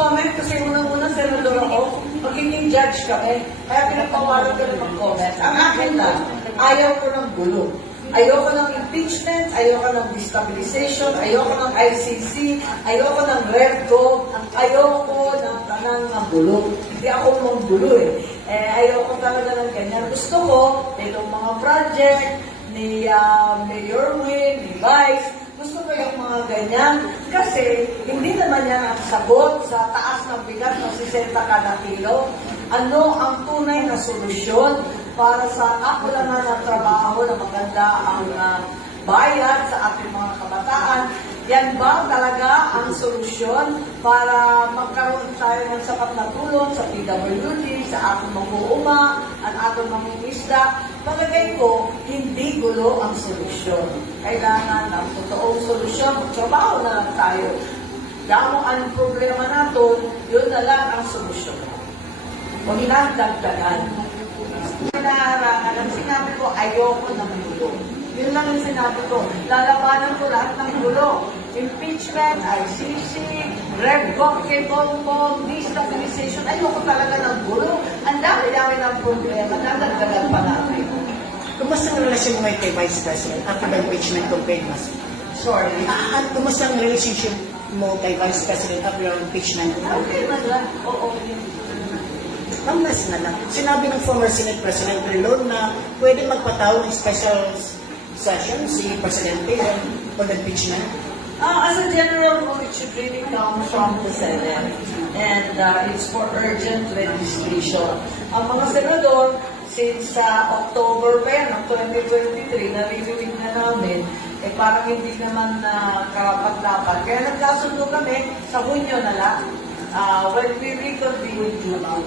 comment kasi unang-una senador ako, magiging judge kami. Kaya pinapawalan ko na mag-comment. Ang akin lang, ayaw ko ng gulo. Ayoko ng impeachment, ayoko ng destabilization, ayoko ng ICC, ayoko ng REVGO, ayoko ng gulo. Hindi ako manggulo eh. Ayoko talaga ng ganyan. Gusto ko, itong mga project ni Mayor Win, ni Vice, gusto ko yung mga ganyan. Kasi hindi naman yan ang sagot sa taas ng bigat ng 60 kada kilo. Ano ang tunay na solusyon para sa kakulangan ng trabaho na maganda ang bayad sa ating mga kabataan? Yan ba talaga ang solusyon para magkaroon tayo ng sapat na tulong sa PWD, sa ating mag-uuma, at ating mangingisda? Palagay ko, hindi gulo ang solusyon. Kailangan ng totoong solusyon. Magtrabaho na lang tayo. Damo ang problema natin, yun na lang ang solusyon. Huwag lang dagdagan. Pinaharangan, ang sinabi ko, ayoko ng gulo. Yun lang yung sinabi ko. Lalabanan ko lahat ng gulo. Impeachment, ICC, REVGO, Bongbong, destabilization. Ayoko talaga ng gulo. Ang dami-dami ng problema. Nadagdagan pa natin. Kumusta ang relasyon mo kay Vice President after the impeachment campaign, Mas? Sorry. Kumusta ang relationship mo kay Vice President after your impeachment? Okay man lang. Oo. Mas na lang. Sinabi ng former Senate President Rilon na pwede magpatawag ng special session si Presidente for the impeachment. As a general rule, it should really come from the Senate. And it's for urgent legislation. Ang mga senador, since October pa yan, ng 2023, naririnig na namin, parang hindi naman karapat-dapat. Kaya nagkasundo kami sa Hunyo na lang, when we reconvene with July.